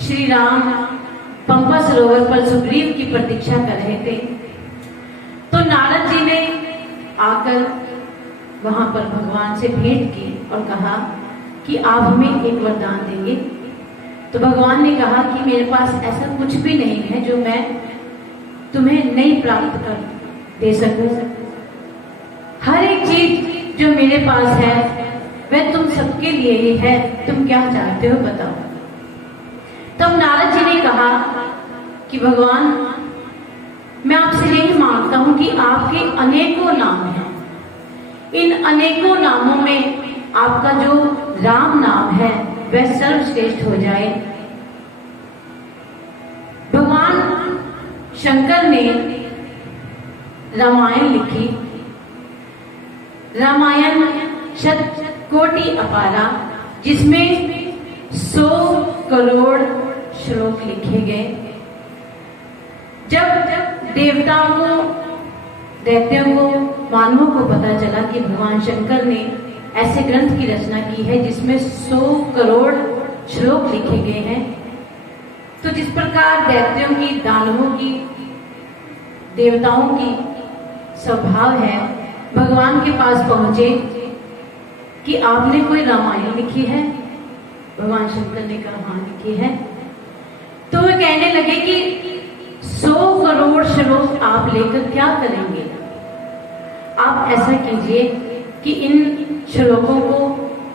श्री राम पंपा सरोवर पर सुग्रीव की प्रतीक्षा कर रहे थे, तो नारद जी ने आकर वहां पर भगवान से भेंट की और कहा कि आप हमें एक वरदान देंगे। तो भगवान ने कहा कि मेरे पास ऐसा कुछ भी नहीं है जो मैं तुम्हें नहीं प्राप्त कर दे सकूं। हर एक चीज जो मेरे पास है वह तुम सबके लिए ही है, तुम क्या चाहते हो बताओ। तब नारद जी ने कहा कि भगवान, मैं आपसे यही मांगता हूं कि आपके अनेकों नाम हैं, इन अनेकों नामों में आपका जो राम नाम है वह सर्वश्रेष्ठ हो जाए। भगवान शंकर ने रामायण लिखी। रामायण शतकोटि अपारा, जिसमें 100 करोड़ श्लोक लिखे गए। जब देवताओं को, दैत्यों को, मानवों को पता चला कि भगवान शंकर ने ऐसे ग्रंथ की रचना की है जिसमें 100 करोड़ श्लोक लिखे गए हैं, तो जिस प्रकार दैत्यों की, दानवों की, देवताओं की स्वभाव है, भगवान के पास पहुंचे कि आपने कोई रामायण लिखी है। भगवान शंकर ने कहा हाँ लिखी है। तो वे कहने लगे कि 100 करोड़ श्लोक आप लेकर क्या करेंगे? आप ऐसा कीजिए कि इन श्लोकों को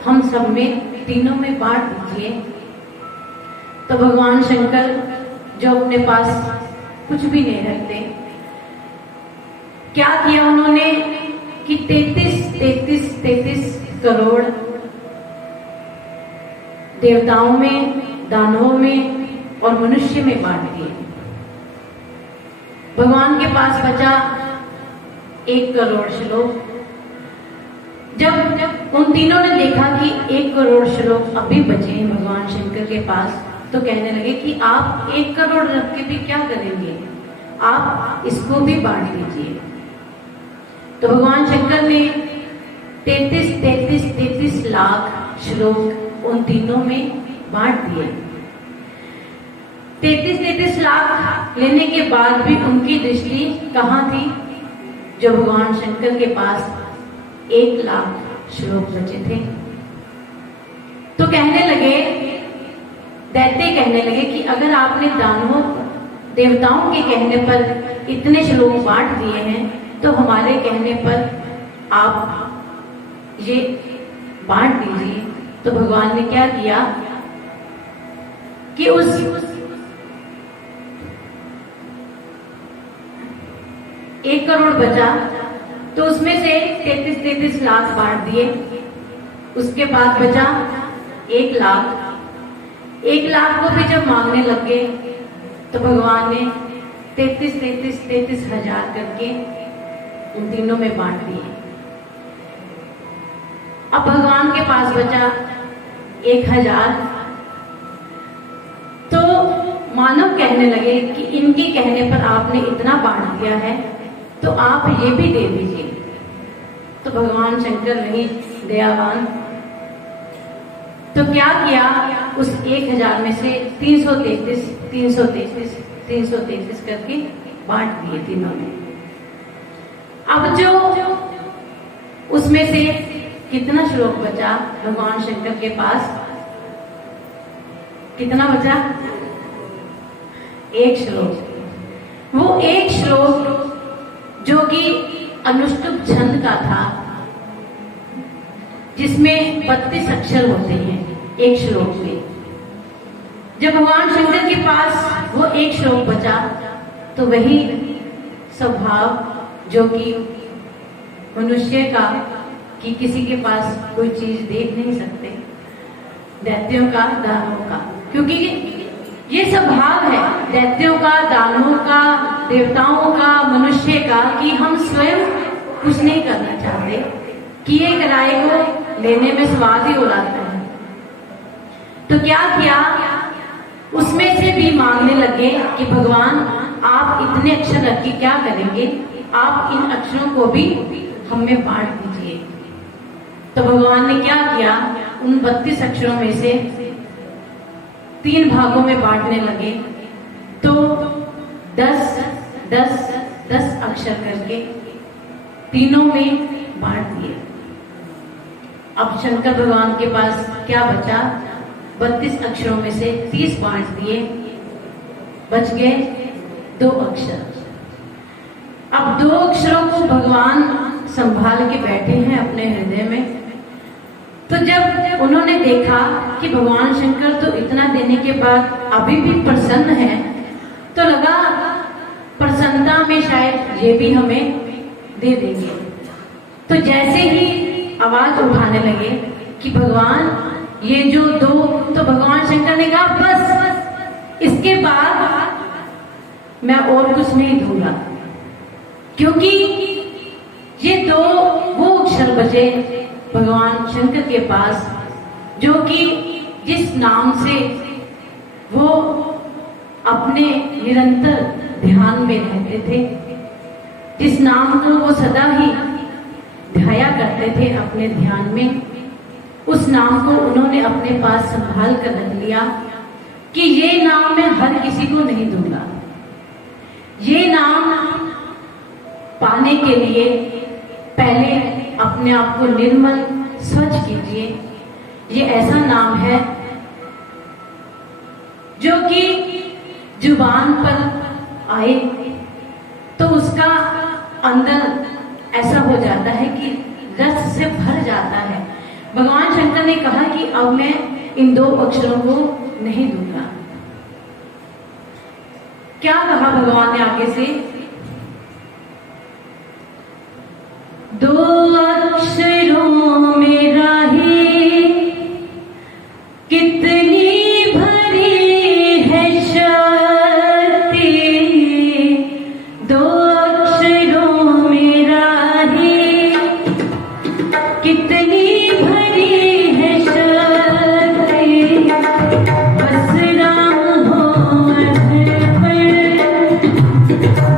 हम सब में, तीनों में बांट दीजिए। तो भगवान शंकर, जो अपने पास कुछ भी नहीं रखते, क्या किया उन्होंने कि 33 करोड़ देवताओं में, दानवों में और मनुष्य में बांट दिए। भगवान के पास बचा 1 करोड़ श्लोक। जब उन तीनों ने देखा कि 1 करोड़ श्लोक अभी बचे हैं भगवान शंकर के पास, तो कहने लगे कि आप 1 करोड़ रख के भी क्या करेंगे, आप इसको भी बांट दीजिए। तो भगवान शंकर ने 33 लाख श्लोक उन तीनों में बांट दिए। 33 लाख लेने के बाद भी उनकी दृष्टि कहां थी? जो भगवान शंकर के पास 1 लाख श्लोक बचे थे। तो कहने लगे, दैत्य कहने लगे कि अगर आपने दानवों, देवताओं के कहने पर इतने श्लोक बांट दिए हैं, तो हमारे कहने पर आप ये बांट दीजिए। तो भगवान ने क्या किया कि उस 1 करोड़ बचा, तो उसमें से 33 लाख बांट दिए। उसके बाद बचा 1 लाख। 1 लाख को भी जब मांगने लग गए, तो भगवान ने 33 हजार करके उन तीनों में बांट दिए। अब भगवान के पास बचा 1000। तो मानव कहने लगे कि इनके कहने पर आपने इतना बांट दिया है, तो आप ये भी दे दीजिए। तो भगवान शंकर नहीं दयावान, तो क्या किया, उस 1000 में से 333 करके बांट दिए तीनों ने। अब जो उसमें से कितना श्लोक बचा भगवान शंकर के पास? कितना बचा? 1 श्लोक। वो 1 श्लोक जो कि अनुष्टुप छंद का था, जिसमें 32 अक्षर होते हैं 1 श्लोक में। जब भगवान शंकर के पास वो 1 श्लोक बचा, तो वही स्वभाव जो कि मनुष्य का, कि किसी के पास कोई चीज देख नहीं सकते, दैत्यों का, दानवों का, क्योंकि ये स्वभाव है दैत्यों का, दानवों का, देवताओं का, मनुष्य का, कि हम स्वयं कुछ नहीं करना चाहते, किए कराए को लेने में स्वाद ही हो जाता है। तो क्या किया, उसमें से भी मांगने लगे कि भगवान आप इतने अक्षर रख के क्या करेंगे, आप इन अक्षरों को भी हमें बांट दीजिए। तो भगवान ने क्या किया, उन 32 अक्षरों में से 3 भागों में बांटने लगे, तो 10 10 10 अक्षर करके तीनों में बांट दिए। अब शंकर भगवान के पास क्या बचा? 32 अक्षरों में से 30 बांट दिए, बच गए 2 अक्षर। अब 2 अक्षरों को भगवान संभाल के बैठे हैं अपने हृदय में। तो जब उन्होंने देखा कि भगवान शंकर तो इतना देने के बाद अभी भी प्रसन्न है, तो लगा प्रसन्नता में शायद ये भी हमें दे देंगे। तो जैसे ही आवाज उठाने लगे कि भगवान ये जो 2, तो भगवान शंकर ने कहा बस इसके बाद मैं और कुछ नहीं दूंगा, क्योंकि ये 2 वो अक्षर बचे भगवान शंकर के पास, जो कि जिस नाम से वो अपने निरंतर ध्यान में रहते थे, जिस नाम को वो सदा ही ध्याया करते थे अपने ध्यान में, उस नाम को उन्होंने अपने पास संभाल कर रख लिया कि ये नाम मैं हर किसी को नहीं दूंगा। ये नाम पाने के लिए पहले अपने आप को निर्मल स्वच्छ कीजिए। ये ऐसा नाम है जो कि जुबान पर आए तो उसका अंदर ऐसा हो जाता है कि रस से भर जाता है। भगवान शंकर ने कहा कि अब मैं इन 2 अक्षरों को नहीं दूंगा। क्या कहा भगवान ने आगे से? 2 अक्षरों में राही कितनी भरी है शक्ति, 2 अक्षरों में राही कितनी भरी है शक्ति, बस राम हो अधर पर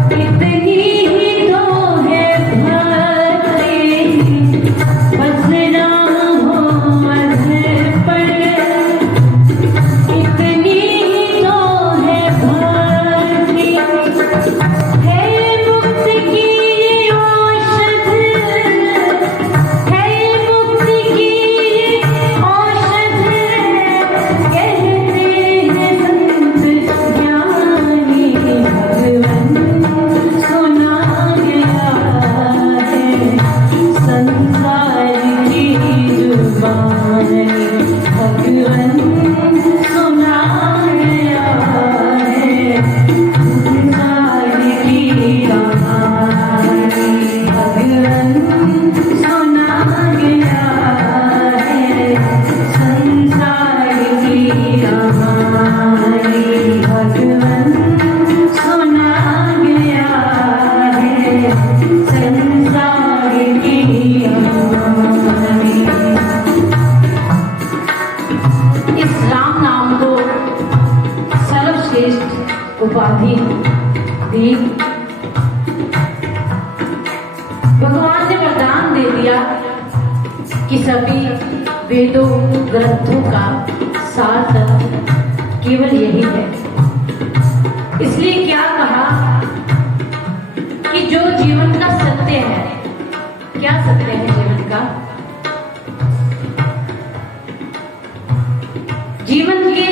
कितनी ही तो है भक्ति, बस राम हो अधर पर कितनी ही तो है भक्ति। है मुक्ति की ये औषध, है मुक्ति की ये औषध, कहते हैं संत ज्ञानी, भगवन सुना गया है संसार की जुबान, भगवन सुना गया है संसार की कहानी, भगवन सुना गया है संसार की कहानी, भगवन सुना गया है संसार की कहानी। इस राम नाम को सर्वश्रेष्ठ उपाधि दी। भगवान ने वरदान दे दिया कि सभी वेदों ग्रंथों का सार तत्व केवल यही है। इसलिए क्या कहा कि जो जीवन का सत्य है, क्या सत्य है जीवन का? जीवन के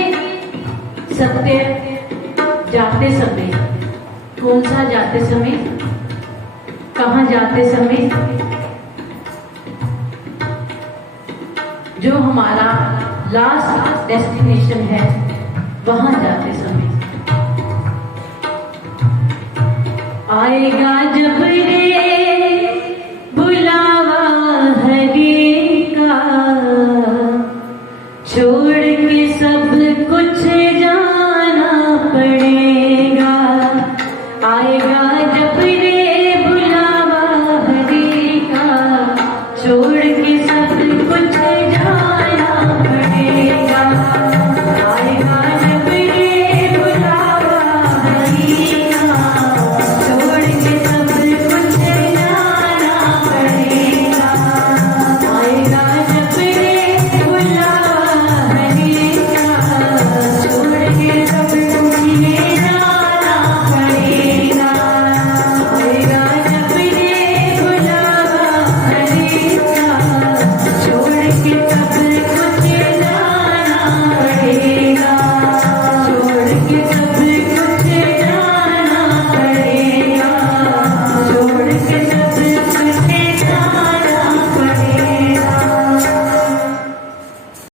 सत्य जाते समय, कौन सा जाते समय, कहाँ जाते समय? जो हमारा लास्ट डेस्टिनेशन है वहां जाते समय। आएगा जब रे